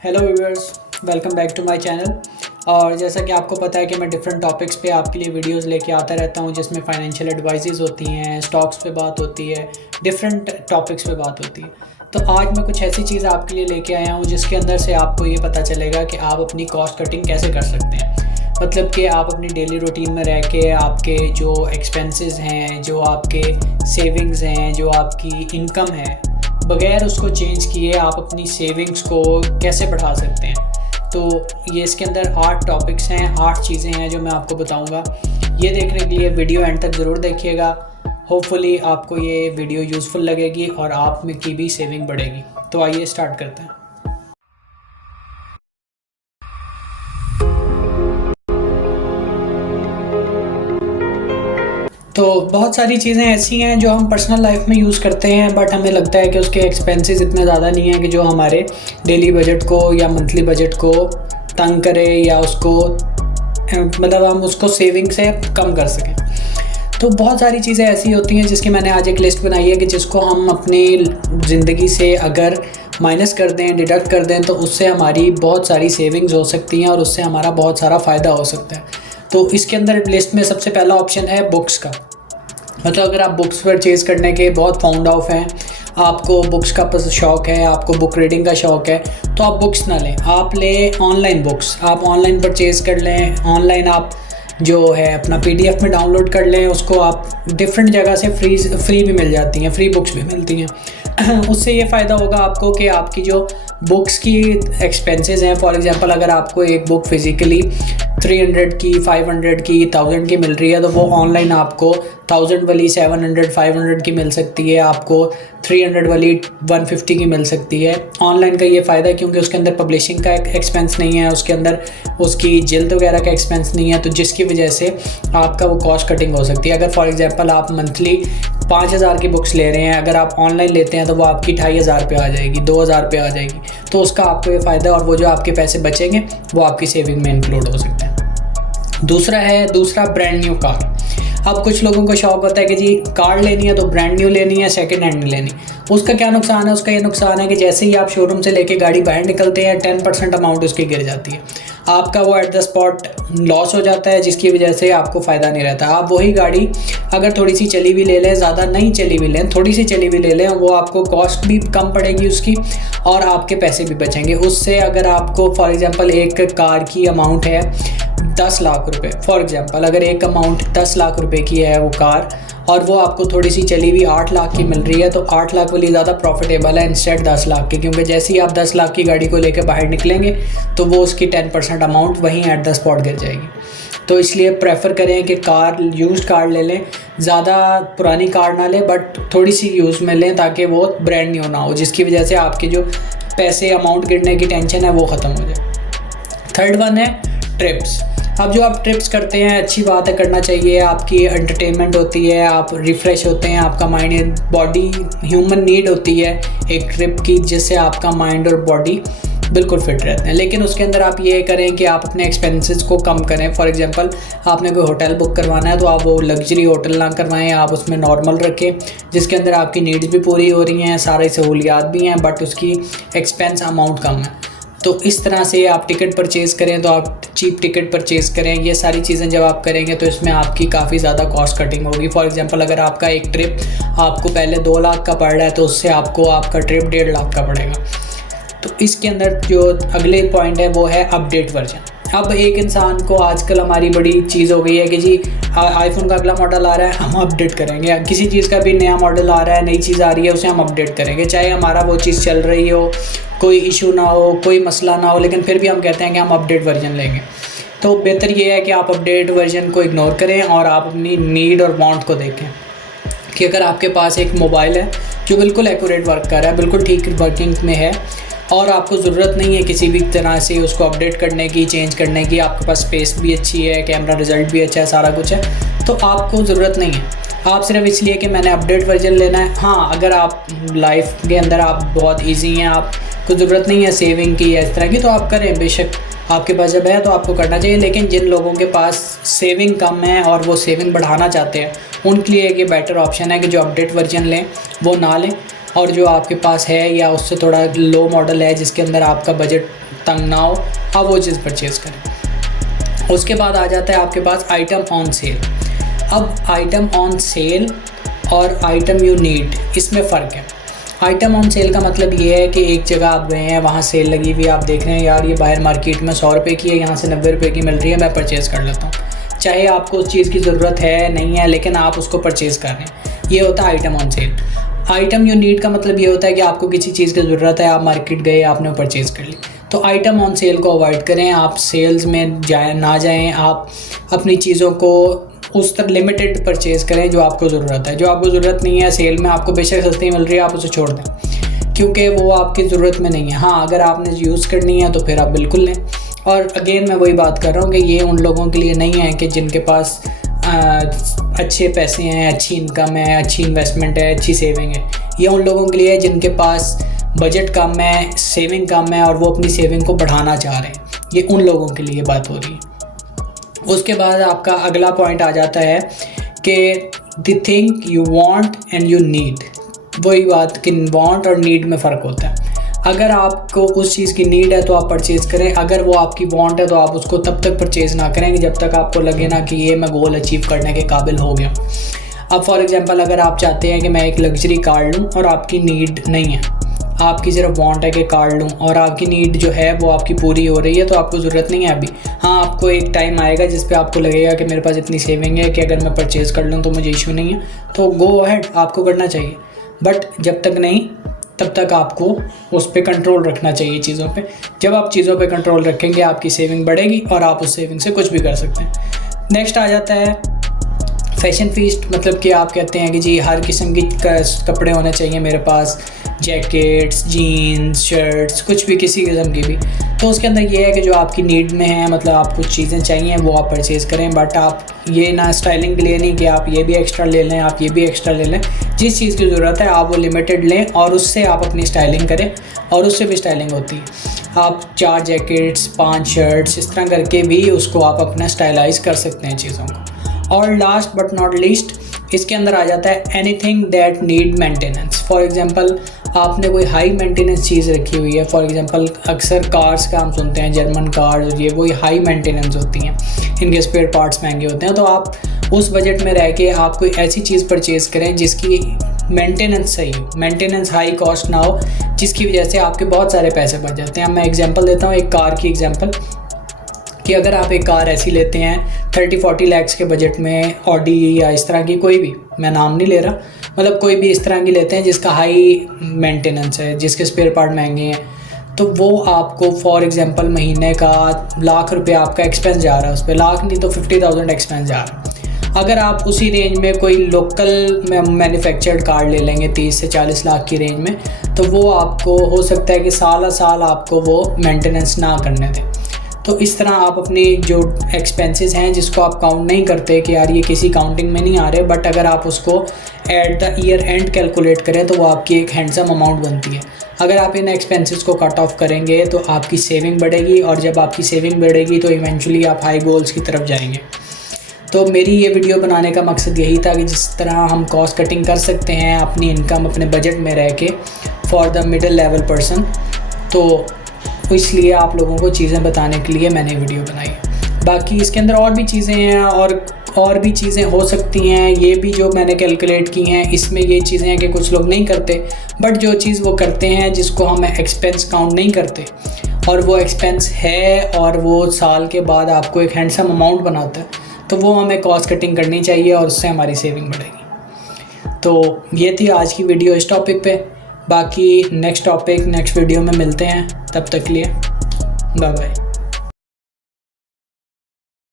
Hello viewers, welcome back to my channel. और जैसा कि आपको पता है कि मैं डिफरेंट टॉपिक्स पे आपके लिए वीडियोस लेके आता रहता हूँ, जिसमें फाइनेंशियल एडवाइजेज़ होती हैं, स्टॉक्स पे बात होती है, डिफरेंट टॉपिक्स पे बात होती है। तो आज मैं कुछ ऐसी चीज़ आपके लिए लेके आया हूँ जिसके अंदर से आपको ये पता चलेगा कि आप अपनी कॉस्ट कटिंग कैसे कर सकते हैं। मतलब कि आप अपनी डेली रूटीन में रह के आपके जो एक्सपेंसेस हैं, जो आपके सेविंग्स हैं, जो आपकी इनकम है, बगैर उसको चेंज किए आप अपनी सेविंग्स को कैसे बढ़ा सकते हैं। तो ये इसके अंदर 8 टॉपिक्स हैं, 8 चीज़ें हैं जो मैं आपको बताऊंगा। ये देखने के लिए वीडियो एंड तक ज़रूर देखिएगा। होपफुली आपको ये वीडियो यूज़फुल लगेगी और आप में की भी सेविंग बढ़ेगी। तो आइए स्टार्ट करते हैं। तो बहुत सारी चीज़ें ऐसी हैं जो हम पर्सनल लाइफ में यूज़ करते हैं, बट हमें लगता है कि उसके एक्सपेंसेस इतने ज़्यादा नहीं हैं कि जो हमारे डेली बजट को या मंथली बजट को तंग करे या उसको मतलब हम उसको सेविंग से कम कर सकें। तो बहुत सारी चीज़ें ऐसी होती हैं जिसकी मैंने आज एक लिस्ट बनाई है कि जिसको हम अपनी ज़िंदगी से अगर माइनस कर दें, डिडक्ट कर दें, तो उससे हमारी बहुत सारी सेविंग्स हो सकती हैं और उससे हमारा बहुत सारा फ़ायदा हो सकता है। तो इसके अंदर लिस्ट में सबसे पहला ऑप्शन है बुक्स का। मतलब अगर आप बुक्स परचेज़ करने के बहुत फाउंड ऑफ हैं, आपको बुक्स का शौक़ है, आपको बुक रीडिंग का शौक़ है, तो आप बुक्स ना लें, आप लें ऑनलाइन बुक्स। आप ऑनलाइन परचेज़ कर लें। ऑनलाइन आप जो है अपना PDF में डाउनलोड कर लें, उसको आप डिफरेंट जगह से फ्री भी मिल जाती हैं, फ्री बुक्स भी मिलती हैं। उससे ये फ़ायदा होगा आपको कि आपकी जो बुक्स की एक्सपेंसेस हैं, फॉर एग्जांपल अगर आपको एक बुक फिज़िकली 300 की, 500 की, 1000 की मिल रही है, तो वो ऑनलाइन आपको 1000 वाली 700 500 की मिल सकती है, आपको 300 वाली 150 की मिल सकती है। ऑनलाइन का ये फ़ायदा है क्योंकि उसके अंदर पब्लिशिंग का एक्सपेंस नहीं है, उसके अंदर उसकी जिल्द वगैरह का एक्सपेंस नहीं है, तो जिसकी वजह से आपका वो कॉस्ट कटिंग हो सकती है। अगर फॉर एग्जांपल आप मंथली 5000 की बुक्स ले रहे हैं, अगर आप ऑनलाइन लेते हैं तो वो आपकी 2500 पे आ जाएगी, 2000 पे आ जाएगी। तो उसका आपको ये फ़ायदा, और वो जो आपके पैसे बचेंगे वो आपकी सेविंग में इंक्लूड हो सकते हैं। दूसरा ब्रांड न्यू कार। अब कुछ लोगों को शौक़ होता है कि जी कार लेनी है तो ब्रांड न्यू लेनी है, सेकंड हैंड नहीं लेनी। उसका क्या नुकसान है? उसका ये नुकसान है कि जैसे ही आप शोरूम से लेके गाड़ी बाहर निकलते हैं 10% अमाउंट उसकी गिर जाती है, आपका वो एट द स्पॉट लॉस हो जाता है, जिसकी वजह से आपको फ़ायदा नहीं रहता। आप वही गाड़ी अगर थोड़ी सी चली हुई ले लें, ज़्यादा नहीं चली हुई लें, थोड़ी सी चली हुई ले लें, वो आपको कॉस्ट भी कम पड़ेगी उसकी और आपके पैसे भी बचेंगे उससे। अगर आपको फॉर एग्ज़ाम्पल एक कार की अमाउंट है 10 लाख रुपए, फॉर एग्जांपल अगर एक अमाउंट 10 लाख रुपए की है वो कार, और वो आपको थोड़ी सी चली हुई 8 लाख की मिल रही है, तो 8 लाख वाली ज़्यादा प्रॉफिटेबल है इंस्टेड 10 लाख की, क्योंकि जैसे ही आप 10 लाख की गाड़ी को लेकर बाहर निकलेंगे तो वो उसकी 10% अमाउंट वहीं एट द स्पॉट गिर जाएगी। तो इसलिए प्रेफर करें कि यूज़्ड कार ले लें, ज़्यादा पुरानी कार ना लें, बट थोड़ी सी यूज़ में लें ताकि वो ब्रांड न्यू ना हो, जिसकी वजह से आपके जो पैसे अमाउंट गिरने की टेंशन है वो ख़त्म हो जाए। थर्ड वन है ट्रिप्स। अब जो आप ट्रिप्स करते हैं, अच्छी बात है, करना चाहिए, आपकी एंटरटेनमेंट होती है, आप रिफ़्रेश होते हैं, आपका माइंड बॉडी ह्यूमन नीड होती है एक ट्रिप की, जिससे आपका माइंड और बॉडी बिल्कुल फिट रहते हैं। लेकिन उसके अंदर आप ये करें कि आप अपने एक्सपेंसेस को कम करें। फॉर एग्जांपल आपने कोई होटल बुक करवाना है तो आप वो लग्जरी होटल ना करवाएं, आप उसमें नॉर्मल रखें, जिसके अंदर आपकी नीड्स भी पूरी हो रही हैं, सारी सहूलियात भी हैं, बट उसकी एक्सपेंस अमाउंट कम है। तो इस तरह से आप टिकट परचेज़ करें तो आप चीप टिकट परचेज़ करें। ये सारी चीज़ें जब आप करेंगे तो इसमें आपकी काफ़ी ज़्यादा कॉस्ट कटिंग होगी। फॉर एग्जांपल अगर आपका एक ट्रिप आपको पहले 2 लाख का पड़ रहा है, तो उससे आपको आपका ट्रिप 1.5 लाख का पड़ेगा। तो इसके अंदर जो अगले पॉइंट है वो है अपडेट वर्जन। अब एक इंसान को आजकल हमारी बड़ी चीज़ हो गई है कि जी आईफोन का अगला मॉडल आ रहा है, हम अपडेट करेंगे। किसी चीज़ का भी नया मॉडल आ रहा है, नई चीज़ आ रही है, उसे हम अपडेट करेंगे, चाहे हमारा वो चीज़ चल रही हो, कोई इशू ना हो, कोई मसला ना हो, लेकिन फिर भी हम कहते हैं कि हम अपडेट वर्जन लेंगे। तो बेहतर ये है कि आप अपडेट वर्जन को इग्नोर करें और आप अपनी नीड और वांट को देखें कि अगर आपके पास एक मोबाइल है जो बिल्कुल एक्यूरेट वर्क कर रहा है, बिल्कुल ठीक वर्किंग में है, और आपको ज़रूरत नहीं है किसी भी तरह से उसको अपडेट करने की, चेंज करने की, आपके पास स्पेस भी अच्छी है, कैमरा रिज़ल्ट भी अच्छा है, सारा कुछ है, तो आपको ज़रूरत नहीं है। आप सिर्फ इसलिए कि मैंने अपडेट वर्जन लेना है। हाँ, अगर आप लाइफ के अंदर आप बहुत ईजी हैं, आपको ज़रूरत नहीं है सेविंग की या इस तरह की, तो आप करें, बेशक आपके पास जब है तो आपको करना चाहिए। लेकिन जिन लोगों के पास सेविंग कम है और वो सेविंग बढ़ाना चाहते हैं, उनके लिए एक ये बेटर ऑप्शन है कि जो अपडेट वर्जन लें वो ना लें, और जो आपके पास है या उससे थोड़ा लो मॉडल है जिसके अंदर आपका बजट तंग ना हो, आप वो चीज़ परचेज़ करें। उसके बाद आ जाता है आपके पास आइटम ऑन सेल। अब आइटम ऑन सेल और आइटम यू नीड, इसमें फ़र्क है। आइटम ऑन सेल का मतलब ये है कि एक जगह आप गए हैं, वहाँ सेल लगी हुई, आप देख रहे हैं यार ये बाहर मार्केट में 100 रुपये की है, यहाँ से 90 रुपये की मिल रही है, मैं परचेज़ कर लेता हूँ। चाहे आपको उस चीज़ की ज़रूरत है नहीं है, लेकिन आप उसको परचेज़ कर रहे हैं, ये होता है item on sale. Item you need का मतलब ये होता है कि आपको किसी चीज़ की ज़रूरत है, आप मार्केट गए, आपने परचेज़ कर ली। तो आइटम ऑन सेल को अवॉइड करें, आप सेल्स में जाएँ, आप अपनी चीज़ों को उस तक लिमिटेड परचेज़ करें जो आपको ज़रूरत है। जो आपको ज़रूरत नहीं है, सेल में आपको बेशक सस्ती मिल रही है, आप उसे छोड़ दें क्योंकि वो आपकी ज़रूरत में नहीं है। हाँ, अगर आपने यूज़ करनी है तो फिर आप बिल्कुल लें। और अगेन मैं वही बात कर रहा हूँ कि ये उन लोगों के लिए नहीं है कि जिनके पास अच्छे पैसे हैं, अच्छी इनकम है, अच्छी इन्वेस्टमेंट है, अच्छी सेविंग है। ये उन लोगों के लिए है जिनके पास बजट कम है, सेविंग कम है और वो अपनी सेविंग को बढ़ाना चाह रहे हैं। ये उन लोगों के लिए बात हो रही है। उसके बाद आपका अगला पॉइंट आ जाता है कि the thing you want and you need. वही बात कि वांट और नीड में फ़र्क होता है। अगर आपको उस चीज़ की नीड है तो आप परचेज़ करें, अगर वो आपकी वांट है तो आप उसको तब तक परचेज़ ना करें कि जब तक आपको लगे ना कि ये मैं गोल अचीव करने के काबिल हो गया। अब फॉर एग्जांपल अगर आप चाहते हैं कि मैं एक लग्जरी कार लूँ और आपकी नीड नहीं है, आपकी सिर्फ वांट है कि कार लूँ और आपकी नीड जो है वो आपकी पूरी हो रही है, तो आपको ज़रूरत नहीं है अभी। हाँ, आपको एक टाइम आएगा जिस पे आपको लगेगा कि मेरे पास इतनी सेविंग है कि अगर मैं परचेज़ कर लूँ तो मुझे इशू नहीं है, तो गो अहेड, आपको करना चाहिए। बट जब तक नहीं, तब तक आपको उस पर कंट्रोल रखना चाहिए चीज़ों पे। जब आप चीज़ों पे कंट्रोल रखेंगे, आपकी सेविंग बढ़ेगी और आप उस सेविंग से कुछ भी कर सकते हैं। नेक्स्ट आ जाता है फैशन फीस्ट। मतलब कि आप कहते हैं कि जी हर किस्म की कपड़े होने चाहिए मेरे पास, जैकेट्स, जीन्स, शर्ट्स, कुछ भी, किसी किस्म की भी। तो उसके अंदर ये है कि जो आपकी नीड में है, मतलब आप कुछ चीज़ें चाहिए वो आप परचेज़ करें। बट आप ये ना स्टाइलिंग के लिए नहीं कि आप ये भी एक्स्ट्रा ले लें, आप ये भी एक्स्ट्रा ले लें। जिस चीज़ की ज़रूरत है आप वो लिमिटेड लें और उससे आप अपनी स्टाइलिंग करें, और उससे भी स्टाइलिंग होती है। आप 4 जैकेट्स, 5 शर्ट्स, इस तरह करके भी उसको आप अपना स्टाइलाइज़ कर सकते हैं चीज़ों को। और लास्ट बट नॉट लीस्ट, इसके अंदर आ जाता है anything that need maintenance. For example आपने कोई हाई मेंटेनेंस चीज़ रखी हुई है, फॉर एग्जांपल अक्सर कार्स का हम सुनते हैं, जर्मन कार्स, ये वही हाई मेंटेनेंस होती हैं, इनके स्पेयर पार्ट्स महंगे होते हैं। तो आप उस बजट में रह के आप कोई ऐसी चीज़ परचेज़ करें जिसकी मेंटेनेंस सही हो, मेंटेनेंस हाई कॉस्ट ना हो, जिसकी वजह से आपके बहुत सारे पैसे बच जाते हैं। अब मैं एग्जांपल देता हूँ, एक कार की एग्जांपल, कि अगर आप एक कार ऐसी लेते हैं 30-40 लाख के बजट में, ऑडी या इस तरह की कोई भी, मैं नाम नहीं ले रहा, मतलब कोई भी इस तरह की लेते हैं जिसका हाई मेंटेनेंस है, जिसके स्पेयर पार्ट महंगे हैं, तो वो आपको फॉर एग्जांपल महीने का लाख रुपये आपका एक्सपेंस जा रहा है उस पर, लाख नहीं तो 50,000 एक्सपेंस जा रहा है। अगर आप उसी रेंज में कोई लोकल मैन्युफैक्चर्ड कार ले लेंगे 30 से 40 लाख की रेंज में, तो वो आपको हो सकता है कि साल आपको वो मेंटेनेंस ना करने दें। तो इस तरह आप अपनी जो एक्सपेंसेस हैं जिसको आप काउंट नहीं करते कि यार ये किसी काउंटिंग में नहीं आ रहे, बट अगर आप उसको at the year and calculate करें तो वो आपकी एक हैंडसम अमाउंट बनती है। अगर आप इन एक्सपेंसेस को कट ऑफ करेंगे तो आपकी सेविंग बढ़ेगी, और जब आपकी सेविंग बढ़ेगी तो इवेंचुअली आप हाई गोल्स की तरफ जाएंगे। तो मेरी ये वीडियो बनाने का मकसद यही था कि जिस तरह हम कॉस्ट कटिंग कर सकते हैं अपनी इनकम अपने बजट में रह के for the middle level person, तो इसलिए आप लोगों को चीज़ें बताने के लिए मैंने वीडियो बनाई है। बाकी इसके अंदर और भी चीज़ें हैं और भी चीज़ें हो सकती हैं। ये भी जो मैंने कैलकुलेट की हैं, इसमें ये चीज़ें हैं कि कुछ लोग नहीं करते, बट जो चीज़ वो करते हैं जिसको हम एक्सपेंस काउंट नहीं करते, और वो एक्सपेंस है और वो साल के बाद आपको एक हैंडसम अमाउंट बनाता है, तो वो हमें कॉस्ट कटिंग करनी चाहिए और उससे हमारी सेविंग बढ़ेगी। तो ये थी आज की वीडियो इस टॉपिक पे। बाकी नेक्स्ट वीडियो में मिलते हैं, तब तक के लिए बाय बाय।